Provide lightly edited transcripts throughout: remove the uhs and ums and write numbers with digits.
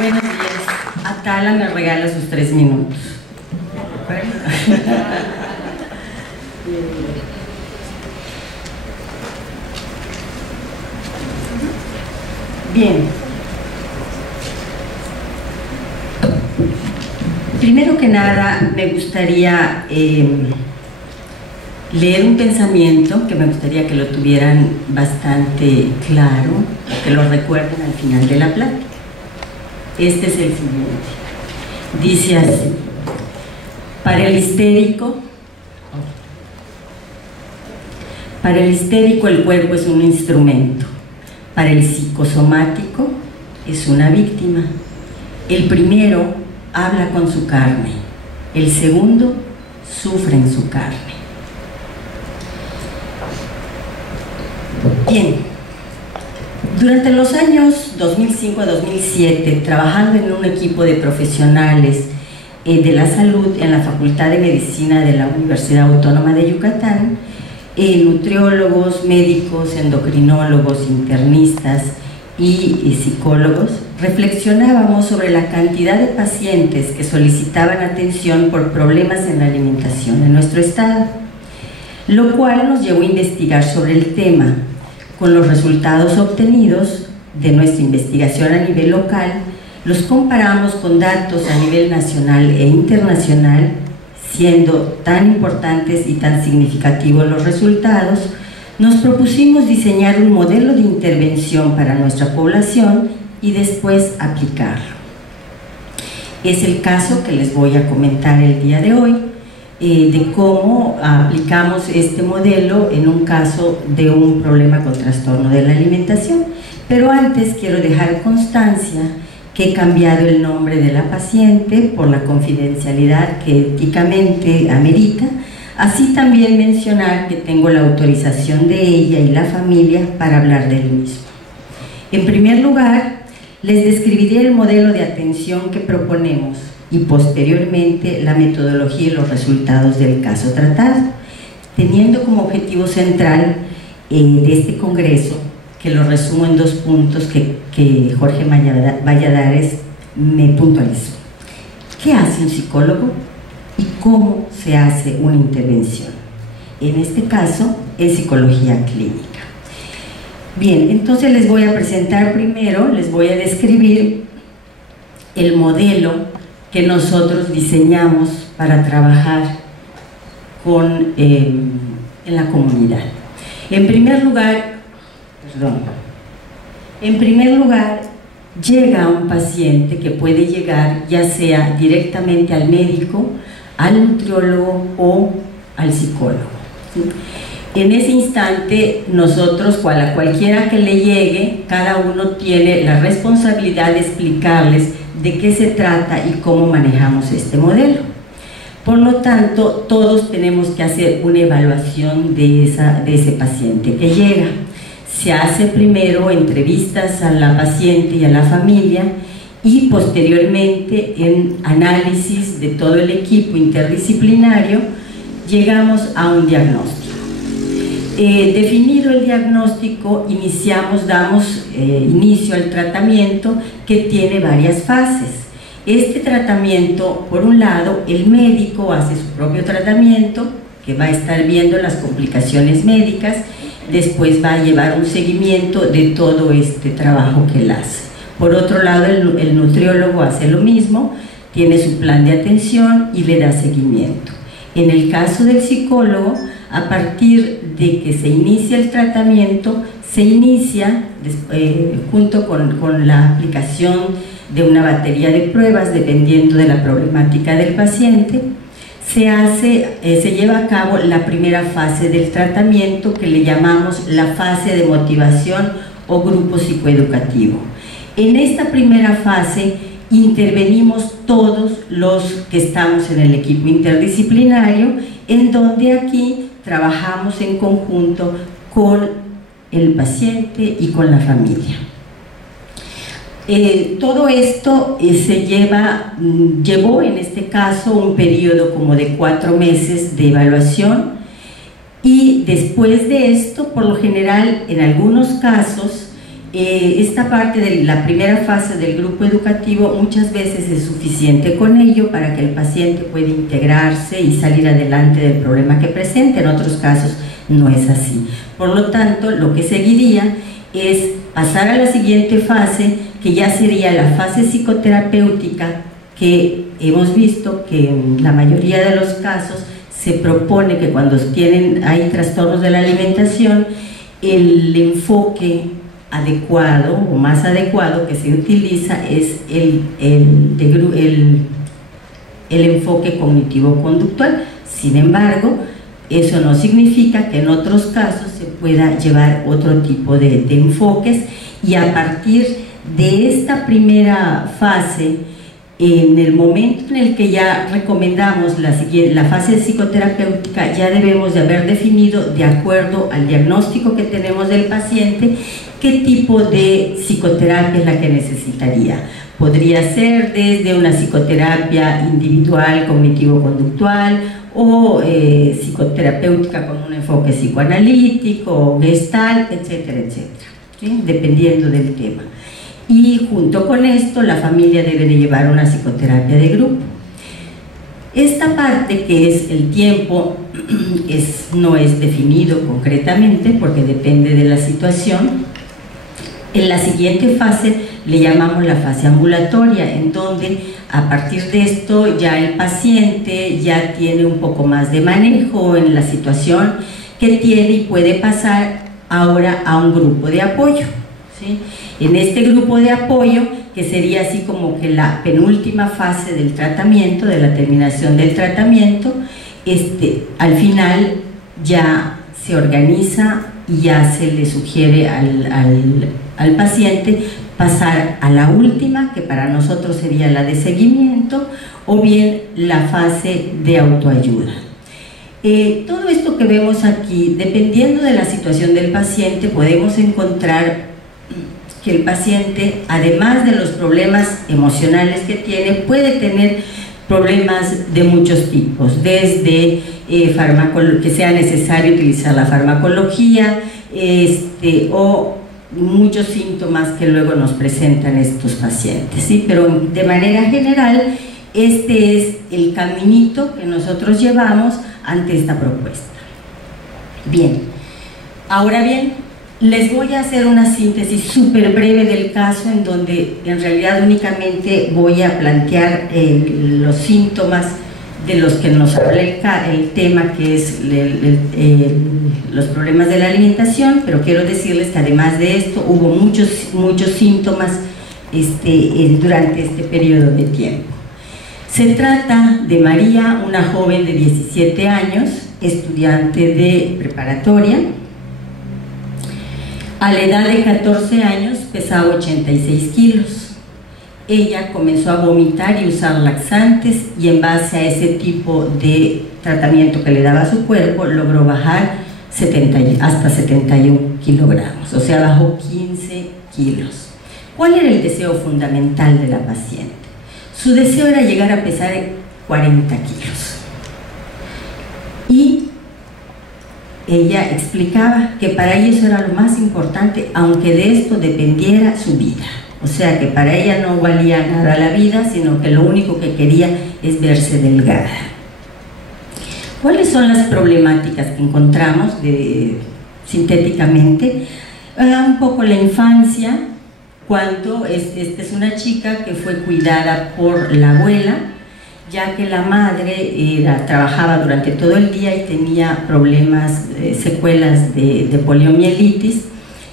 Buenos días. Atala me regala sus 3 minutos. Bien. Primero que nada, me gustaría leer un pensamiento que me gustaría que lo tuvieran bastante claro, que lo recuerden al final de la plática. Este es el siguiente. Dice así: para el histérico el cuerpo es un instrumento, para el psicosomático es una víctima. El primero habla con su carne, el segundo sufre en su carne. Bien, durante los años 2005 a 2007, trabajando en un equipo de profesionales de la salud en la Facultad de Medicina de la Universidad Autónoma de Yucatán, nutriólogos, médicos, endocrinólogos, internistas y psicólogos, reflexionábamos sobre la cantidad de pacientes que solicitaban atención por problemas en la alimentación en nuestro estado, lo cual nos llevó a investigar sobre el tema. Con los resultados obtenidos de nuestra investigación a nivel local, los comparamos con datos a nivel nacional e internacional. Siendo tan importantes y tan significativos los resultados, nos propusimos diseñar un modelo de intervención para nuestra población y después aplicarlo. Es el caso que les voy a comentar el día de hoy, de cómo aplicamos este modelo en un caso de un problema con trastorno de la alimentación. Pero antes quiero dejar constancia que he cambiado el nombre de la paciente por la confidencialidad que éticamente amerita, así también mencionar que tengo la autorización de ella y la familia para hablar del mismo. En primer lugar, les describiré el modelo de atención que proponemos y posteriormente la metodología y los resultados del caso tratado, teniendo como objetivo central de este congreso, que lo resumo en 2 puntos que Jorge Valladares me puntualizó. ¿Qué hace un psicólogo y cómo se hace una intervención? En este caso, en psicología clínica. Bien, entonces les voy a presentar primero, les voy a describir el modelo que nosotros diseñamos para trabajar en la comunidad. En primer lugar, llega un paciente que puede llegar ya sea directamente al médico, al nutriólogo o al psicólogo, ¿sí? En ese instante, nosotros, cualquiera que le llegue, cada uno tiene la responsabilidad de explicarles de qué se trata y cómo manejamos este modelo. Por lo tanto, todos tenemos que hacer una evaluación de ese paciente que llega. Se hace primero entrevistas a la paciente y a la familia y posteriormente, en análisis de todo el equipo interdisciplinario, llegamos a un diagnóstico. Definido el diagnóstico, damos inicio al tratamiento, que tiene varias fases. Este tratamiento, por un lado, el médico hace su propio tratamiento, que va a estar viendo las complicaciones médicas. Después va a llevar un seguimiento de todo este trabajo que él hace. Por otro lado, el nutriólogo hace lo mismo, tiene su plan de atención y le da seguimiento. En el caso del psicólogo, a partir de que se inicia el tratamiento, se inicia junto con la aplicación de una batería de pruebas, dependiendo de la problemática del paciente. Se lleva a cabo la primera fase del tratamiento, que le llamamos la fase de motivación o grupo psicoeducativo. En esta primera fase intervenimos todos los que estamos en el equipo interdisciplinario, en donde aquí trabajamos en conjunto con el paciente y con la familia. Todo esto llevó en este caso un periodo como de 4 meses de evaluación, y después de esto, por lo general, en algunos casos, esta parte de la primera fase del grupo educativo muchas veces es suficiente con ello para que el paciente pueda integrarse y salir adelante del problema que presenta. En otros casos no es así. Por lo tanto, lo que seguiría es pasar a la siguiente fase, que ya sería la fase psicoterapéutica, que hemos visto que en la mayoría de los casos se propone que cuando hay trastornos de la alimentación, el enfoque adecuado o más adecuado que se utiliza es el enfoque cognitivo-conductual. Sin embargo, eso no significa que en otros casos se pueda llevar otro tipo de enfoques, y a partir de esta primera fase, en el momento en el que ya recomendamos la fase psicoterapéutica, ya debemos de haber definido, de acuerdo al diagnóstico que tenemos del paciente, qué tipo de psicoterapia es la que necesitaría. Podría ser desde una psicoterapia individual, cognitivo-conductual, o psicoterapéutica con un enfoque psicoanalítico, gestalt, etcétera, etcétera, ¿sí? Dependiendo del tema. Y junto con esto, la familia debe de llevar una psicoterapia de grupo. Esta parte, que es el tiempo, no es definido concretamente porque depende de la situación. En la siguiente fase le llamamos la fase ambulatoria, en donde a partir de esto ya el paciente ya tiene un poco más de manejo en la situación que tiene y puede pasar ahora a un grupo de apoyo, ¿sí? En este grupo de apoyo, que sería así como que la penúltima fase del tratamiento, de la terminación del tratamiento, al final ya se organiza y ya se le sugiere al paciente pasar a la última, que para nosotros sería la de seguimiento, o bien la fase de autoayuda. Todo esto que vemos aquí, dependiendo de la situación del paciente, podemos encontrar que el paciente, además de los problemas emocionales que tiene, puede tener problemas de muchos tipos, desde que sea necesario utilizar la farmacología, o muchos síntomas que luego nos presentan estos pacientes, ¿sí? Pero de manera general, este es el caminito que nosotros llevamos ante esta propuesta. Bien, ahora bien, les voy a hacer una síntesis súper breve del caso, en donde en realidad únicamente voy a plantear los síntomas de los que nos habla el tema, que es los problemas de la alimentación, pero quiero decirles que además de esto hubo muchos síntomas durante este periodo de tiempo. Se trata de María, una joven de 17 años, estudiante de preparatoria. A la edad de 14 años pesaba 86 kilos. Ella comenzó a vomitar y usar laxantes, y en base a ese tipo de tratamiento que le daba a su cuerpo, logró bajar hasta 71 kilogramos, o sea, bajó 15 kilos. ¿Cuál era el deseo fundamental de la paciente? Su deseo era llegar a pesar 40 kilos. Y ella explicaba que para ella eso era lo más importante, aunque de esto dependiera su vida. O sea, que para ella no valía nada la vida, sino que lo único que quería es verse delgada. ¿Cuáles son las problemáticas que encontramos sintéticamente? Un poco la infancia, cuando esta es una chica que fue cuidada por la abuela, ya que la madre trabajaba durante todo el día y tenía problemas, secuelas de poliomielitis,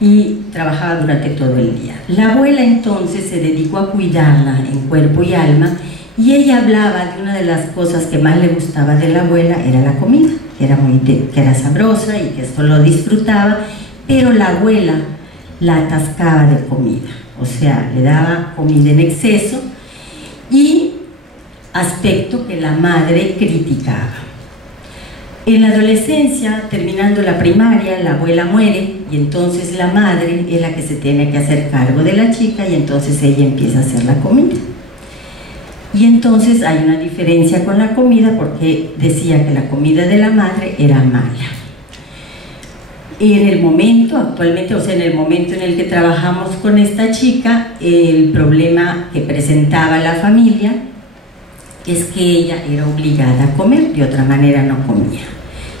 y trabajaba durante todo el día. La abuela entonces se dedicó a cuidarla en cuerpo y alma, y ella hablaba de una de las cosas que más le gustaba de la abuela, era la comida, que era sabrosa y que esto lo disfrutaba, pero la abuela la atascaba de comida, o sea, le daba comida en exceso, y aspecto que la madre criticaba. En la adolescencia, terminando la primaria, la abuela muere, y entonces la madre es la que se tiene que hacer cargo de la chica, y entonces ella empieza a hacer la comida. Y entonces hay una diferencia con la comida, porque decía que la comida de la madre era mala. Y en el momento, actualmente, o sea, en el momento en el que trabajamos con esta chica, el problema que presentaba la familia es que ella era obligada a comer, de otra manera no comía.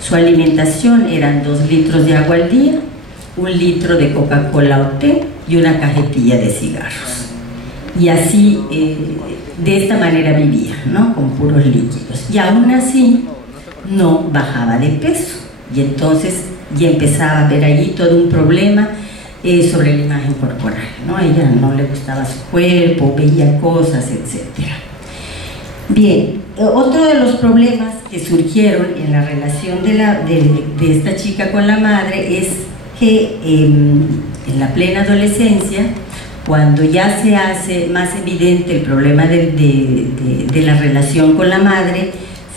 Su alimentación eran 2 litros de agua al día, 1 litro de Coca-Cola o té y una cajetilla de cigarros. Y así, de esta manera vivía, ¿no? Con puros líquidos. Y aún así, no bajaba de peso. Y entonces ya empezaba a ver allí todo un problema sobre la imagen corporal, ¿no? A ella no le gustaba su cuerpo, veía cosas, etc. Bien, otro de los problemas que surgieron en la relación de esta chica con la madre es que en la plena adolescencia, cuando ya se hace más evidente el problema de la relación con la madre,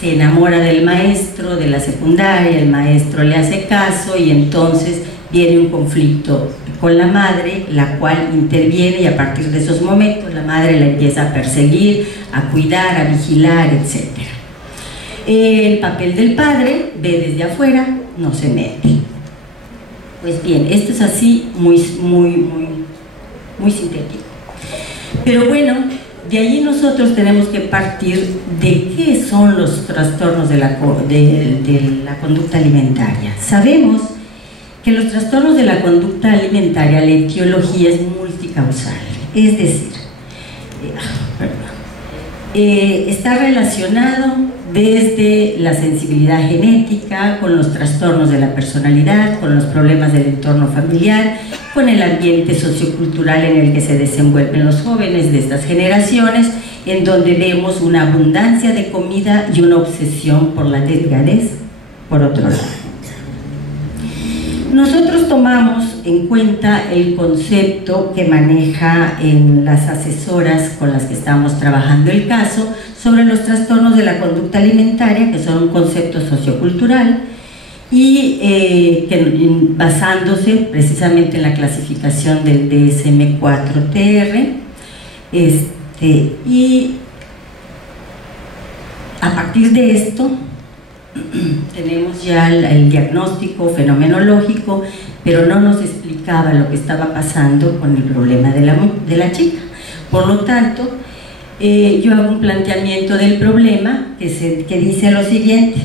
se enamora del maestro de la secundaria, el maestro le hace caso y entonces viene un conflicto con la madre, la cual interviene y a partir de esos momentos la madre la empieza a perseguir, a cuidar, a vigilar, etc. El papel del padre, ve desde afuera, no se mete. Pues bien, esto es así muy sintético. Pero bueno, de allí nosotros tenemos que partir de qué son los trastornos de la conducta alimentaria. Sabemos que los trastornos de la conducta alimentaria, la etiología es multicausal, es decir, está relacionado desde la sensibilidad genética, con los trastornos de la personalidad, con los problemas del entorno familiar, con el ambiente sociocultural en el que se desenvuelven los jóvenes de estas generaciones, en donde vemos una abundancia de comida y una obsesión por la delgadez, por otro lado. Nosotros tomamos en cuenta el concepto que maneja en las asesoras con las que estamos trabajando el caso sobre los trastornos de la conducta alimentaria, que son un concepto sociocultural, y basándose precisamente en la clasificación del DSM-4-TR, y a partir de esto tenemos ya el diagnóstico fenomenológico, pero no nos explicaba lo que estaba pasando con el problema de la chica. Por lo tanto, yo hago un planteamiento del problema que dice lo siguiente: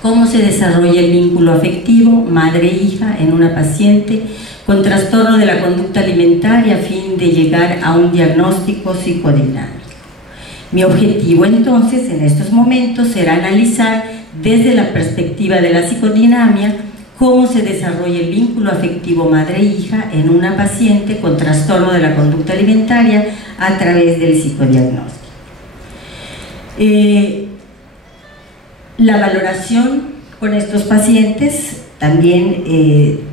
¿cómo se desarrolla el vínculo afectivo madre-hija en una paciente con trastorno de la conducta alimentaria a fin de llegar a un diagnóstico psicodinámico? Mi objetivo entonces en estos momentos será analizar desde la perspectiva de la psicodinamia cómo se desarrolla el vínculo afectivo madre-hija en una paciente con trastorno de la conducta alimentaria a través del psicodiagnóstico. La valoración con estos pacientes también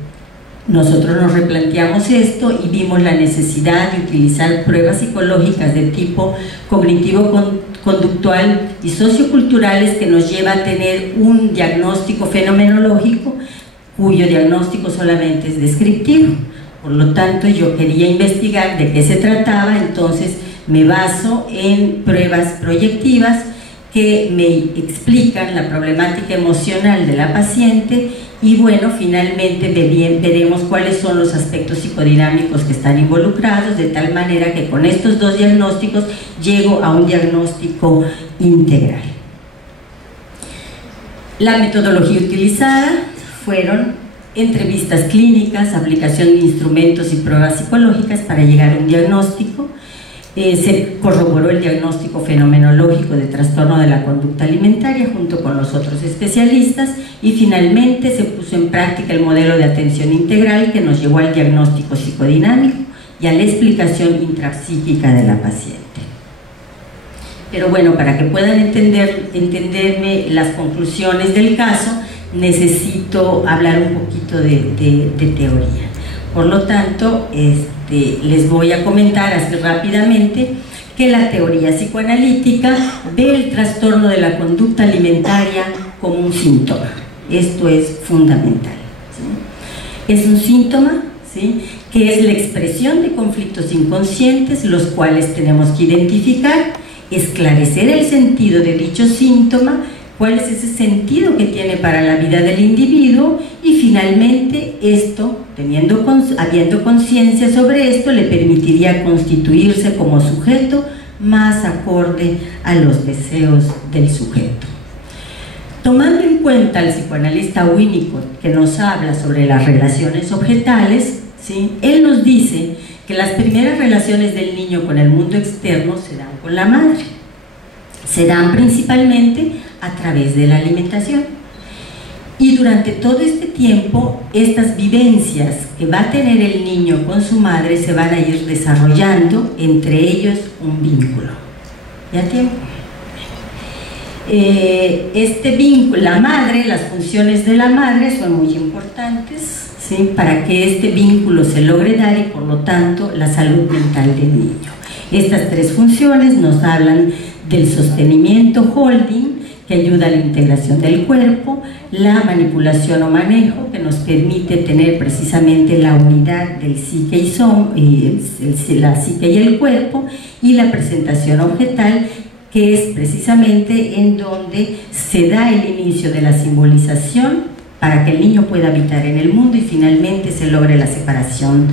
nosotros nos replanteamos esto y vimos la necesidad de utilizar pruebas psicológicas de tipo cognitivo-conductual y socioculturales que nos lleva a tener un diagnóstico fenomenológico cuyo diagnóstico solamente es descriptivo. Por lo tanto, yo quería investigar de qué se trataba, entonces me baso en pruebas proyectivas que me explican la problemática emocional de la paciente y bueno, finalmente veremos cuáles son los aspectos psicodinámicos que están involucrados, de tal manera que con estos dos diagnósticos llego a un diagnóstico integral. La metodología utilizada fueron entrevistas clínicas, aplicación de instrumentos y pruebas psicológicas para llegar a un diagnóstico. Se corroboró el diagnóstico fenomenológico de trastorno de la conducta alimentaria junto con los otros especialistas y finalmente se puso en práctica el modelo de atención integral que nos llevó al diagnóstico psicodinámico y a la explicación intrapsíquica de la paciente. Pero bueno, para que puedan entenderme las conclusiones del caso, necesito hablar un poquito de teoría. Por lo tanto, les voy a comentar así rápidamente que la teoría psicoanalítica ve el trastorno de la conducta alimentaria como un síntoma. Esto es fundamental, ¿sí? Es un síntoma, ¿sí?, que es la expresión de conflictos inconscientes, los cuales tenemos que identificar, esclarecer el sentido de dicho síntoma, cuál es ese sentido que tiene para la vida del individuo, y finalmente esto, habiendo conciencia sobre esto, le permitiría constituirse como sujeto más acorde a los deseos del sujeto. Tomando en cuenta al psicoanalista Winnicott, que nos habla sobre las relaciones objetales, ¿sí?, él nos dice que las primeras relaciones del niño con el mundo externo se dan con la madre. Se dan principalmente a través de la alimentación. Y durante todo este tiempo, estas vivencias que va a tener el niño con su madre se van a ir desarrollando, entre ellos un vínculo. ¿Ya tiempo? Este vínculo, la madre, las funciones de la madre son muy importantes, ¿sí?, para que este vínculo se logre dar, y por lo tanto la salud mental del niño. Estas tres funciones nos hablan del sostenimiento holding, que ayuda a la integración del cuerpo, la manipulación o manejo, que nos permite tener precisamente la unidad del psique la psique y el cuerpo, y la presentación objetal, que es precisamente en donde se da el inicio de la simbolización para que el niño pueda habitar en el mundo y finalmente se logre la separación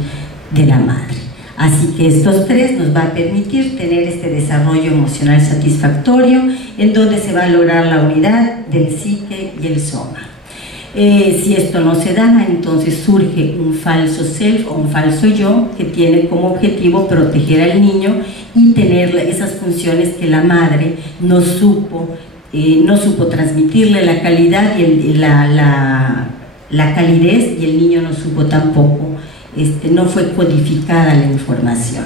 de la madre. Así que estos tres nos va a permitir tener este desarrollo emocional satisfactorio, en donde se va a lograr la unidad del psique y el soma. Si esto no se da, entonces surge un falso self o un falso yo, que tiene como objetivo proteger al niño y tener esas funciones que la madre no supo transmitirle la calidad y la calidez, y el niño no supo tampoco, no fue codificada la información.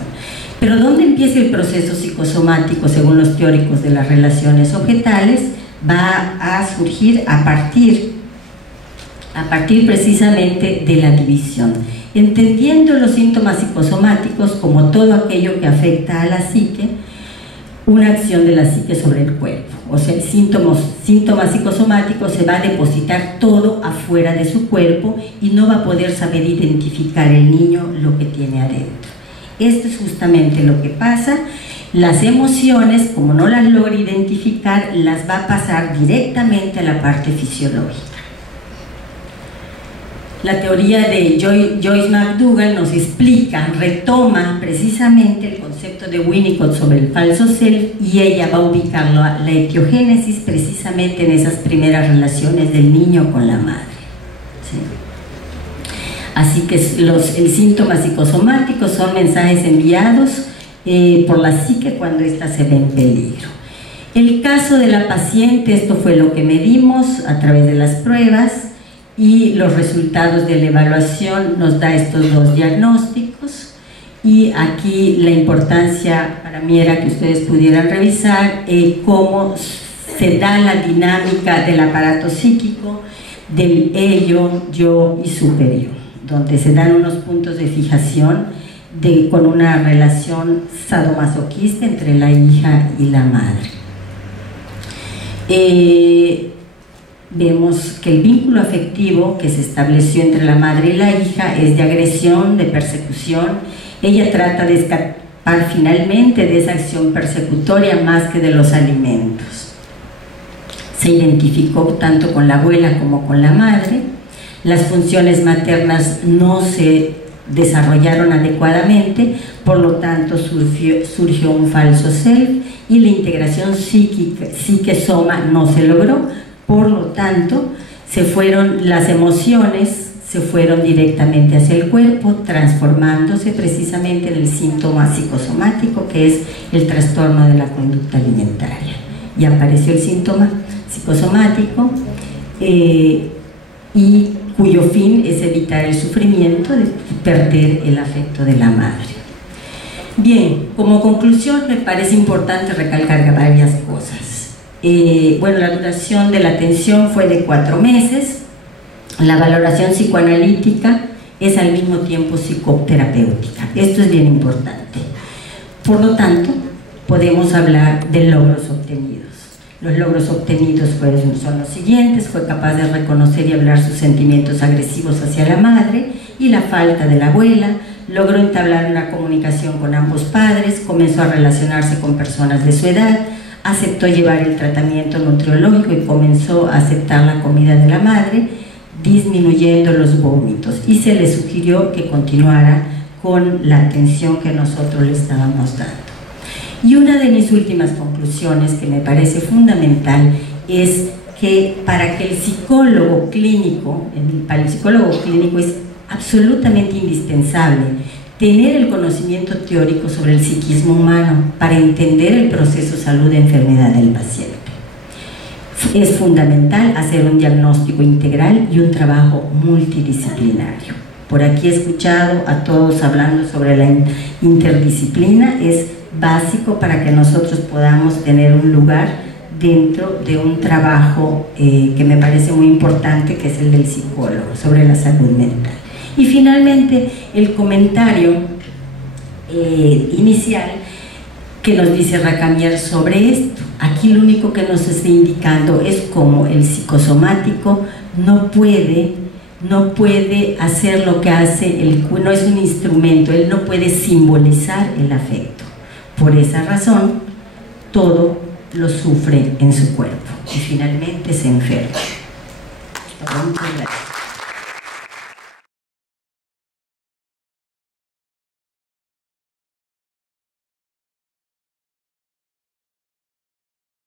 Pero ¿dónde empieza el proceso psicosomático según los teóricos de las relaciones objetales? Va a surgir a partir precisamente de la división, entendiendo los síntomas psicosomáticos como todo aquello que afecta a la psique, una acción de la psique sobre el cuerpo. O sea, el síntoma psicosomático se va a depositar todo afuera de su cuerpo y no va a poder saber identificar el niño lo que tiene adentro. Esto es justamente lo que pasa. Las emociones, como no las logra identificar, las va a pasar directamente a la parte fisiológica. La teoría de Joyce McDougall nos explica, retoma precisamente el concepto de Winnicott sobre el falso self, y ella va a ubicar la etiogénesis precisamente en esas primeras relaciones del niño con la madre. ¿Sí? Así que el síntoma psicosomático son mensajes enviados por la psique cuando ésta se ve en peligro. El caso de la paciente, esto fue lo que medimos a través de las pruebas, y los resultados de la evaluación nos da estos dos diagnósticos. Y aquí la importancia para mí era que ustedes pudieran revisar cómo se da la dinámica del aparato psíquico del ello, yo y superior, donde se dan unos puntos de fijación con una relación sadomasoquista entre la hija y la madre. Vemos que el vínculo afectivo que se estableció entre la madre y la hija es de agresión, de persecución. Ella trata de escapar finalmente de esa acción persecutoria más que de los alimentos. Se identificó tanto con la abuela como con la madre. Las funciones maternas no se desarrollaron adecuadamente, por lo tanto surgió un falso self, y la integración psique-soma no se logró. Por lo tanto, las emociones se fueron directamente hacia el cuerpo, transformándose precisamente en el síntoma psicosomático, que es el trastorno de la conducta alimentaria. Y apareció el síntoma psicosomático, y cuyo fin es evitar el sufrimiento de perder el afecto de la madre. Bien, como conclusión me parece importante recalcar varias cosas. Bueno, la duración de la atención fue de 4 meses. La valoración psicoanalítica es al mismo tiempo psicoterapéutica. Esto es bien importante. Por lo tanto, podemos hablar de logros obtenidos. Los logros obtenidos son los siguientes: fue capaz de reconocer y hablar sus sentimientos agresivos hacia la madre y la falta de la abuela, logró entablar una comunicación con ambos padres, comenzó a relacionarse con personas de su edad, aceptó llevar el tratamiento nutriológico y comenzó a aceptar la comida de la madre, disminuyendo los vómitos, y se le sugirió que continuara con la atención que nosotros le estábamos dando. Y una de mis últimas conclusiones, que me parece fundamental, es que para el psicólogo clínico es absolutamente indispensable tener el conocimiento teórico sobre el psiquismo humano para entender el proceso salud-enfermedad del paciente. Es fundamental hacer un diagnóstico integral y un trabajo multidisciplinario. Por aquí he escuchado a todos hablando sobre la interdisciplina. Es básico para que nosotros podamos tener un lugar dentro de un trabajo que me parece muy importante, que es el del psicólogo, sobre la salud mental. Y finalmente, el comentario inicial que nos dice Racamier sobre esto. Aquí lo único que nos está indicando es cómo el psicosomático no puede hacer lo que hace no es un instrumento, él no puede simbolizar el afecto. Por esa razón, todo lo sufre en su cuerpo y finalmente se enferma. Muchas gracias.